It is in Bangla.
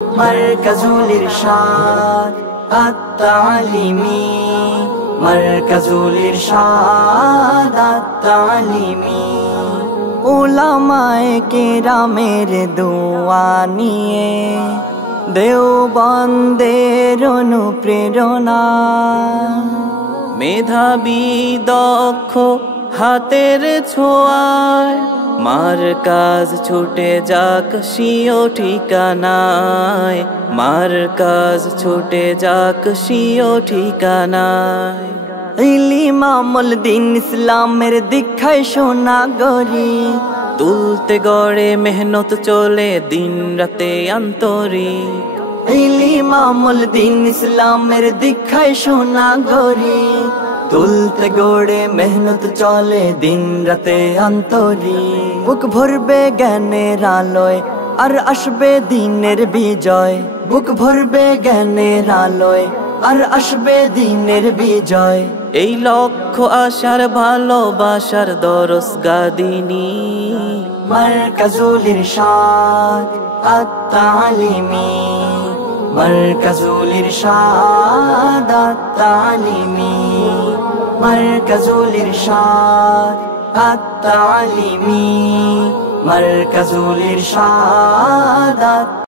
মারকাজুল ইরশাদ আত-তালিমি, মারকাজুল ইরশাদ আত-তালিমি। উলামায়ে কেরামের দোয়া নিয়ে দেওবন্দের অনুপ্রেরণা, মেধাবী দক্ষ হাতের ছোঁয়ায় মারকাজ ছুটে যাক স্বীয় ঠিকানায়, মারকাজ ছুটে যাক স্বীয় ঠিকানায়। ইলম আমল দ্বীন ইসলামের দীক্ষায় সোনাগরি, তুলতে গড়ে মেহনত চলে দিন রাতে আন্তরিক। ইলম আমল দ্বীন ইসলামের দীক্ষায় সোনাগরি, তুলতে গড়ে মেহনত চলে দিন রাতে আন্তরিক। বুক ভরবে জ্ঞানের আলোয় আর আসবে দিনের বিজয়, বুক ভরবে জ্ঞানের আলোয় আর আসবে দিনের বিজয়। এই লক্ষ্য আশার ভালোবাসার দরসগা দিনী, মারকাজুল ইরশাদ আত-তালিমি, মারকাজুল ইরশাদ আত-তালিমি, মারকাজুল ইরশাদ আত-তালিমি, মারকাজুল ইরশাদ।